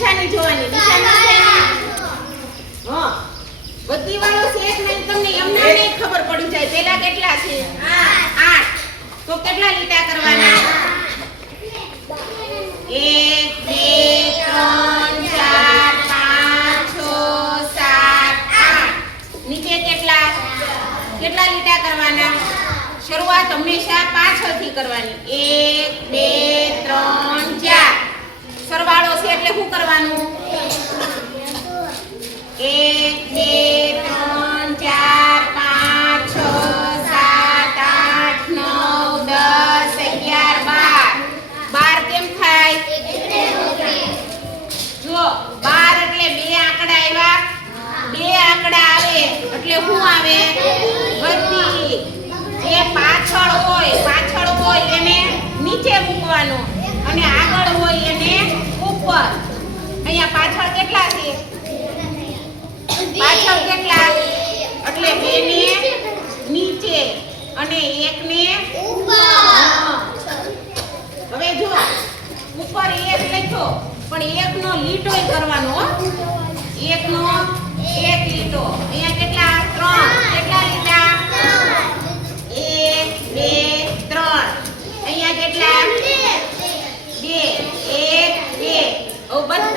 નિશાની જોવાની. નિશાની હા બધી વાળો છે એક નહીં તમને એમને નહીં ખબર પડી જાય. પેલા કેટલા છે? 8. તો કેટલા લીટા કરવાના? 1 2 3 4 5 6 7 8. નીચે કેટલા લીટા કરવાના? શરૂઆત હંમેશા પાછળથી કરવાની. 1 2 3 4. સરવાળો છે એટલે શું કરવાનું? 1 2 3 4 5 6 7 8 9 10 11 12. કેમ થાય? જો 12 એટલે 2 આંકડા આવ્યા. 2 આંકડા આવે એટલે શું આવે? વધી. જે પાછળ હોય એને નીચે મૂકવાનું અને આગળ હોય એને ઉપર. અહીંયા પાછળ કેટલા છે? પાછળ કેટલા? એટલે 2 ને નીચે અને 1 ને ઉપર. હવે જો ઉપર 1 લખ્યો પણ 1 નો લીટોય કરવાનો હો. 1 નો 1 લીટો. અહીંયા કેટલા? 3. કેટલા લીટા? 1 2 3. અહીંયા કેટલા? 2 1 2.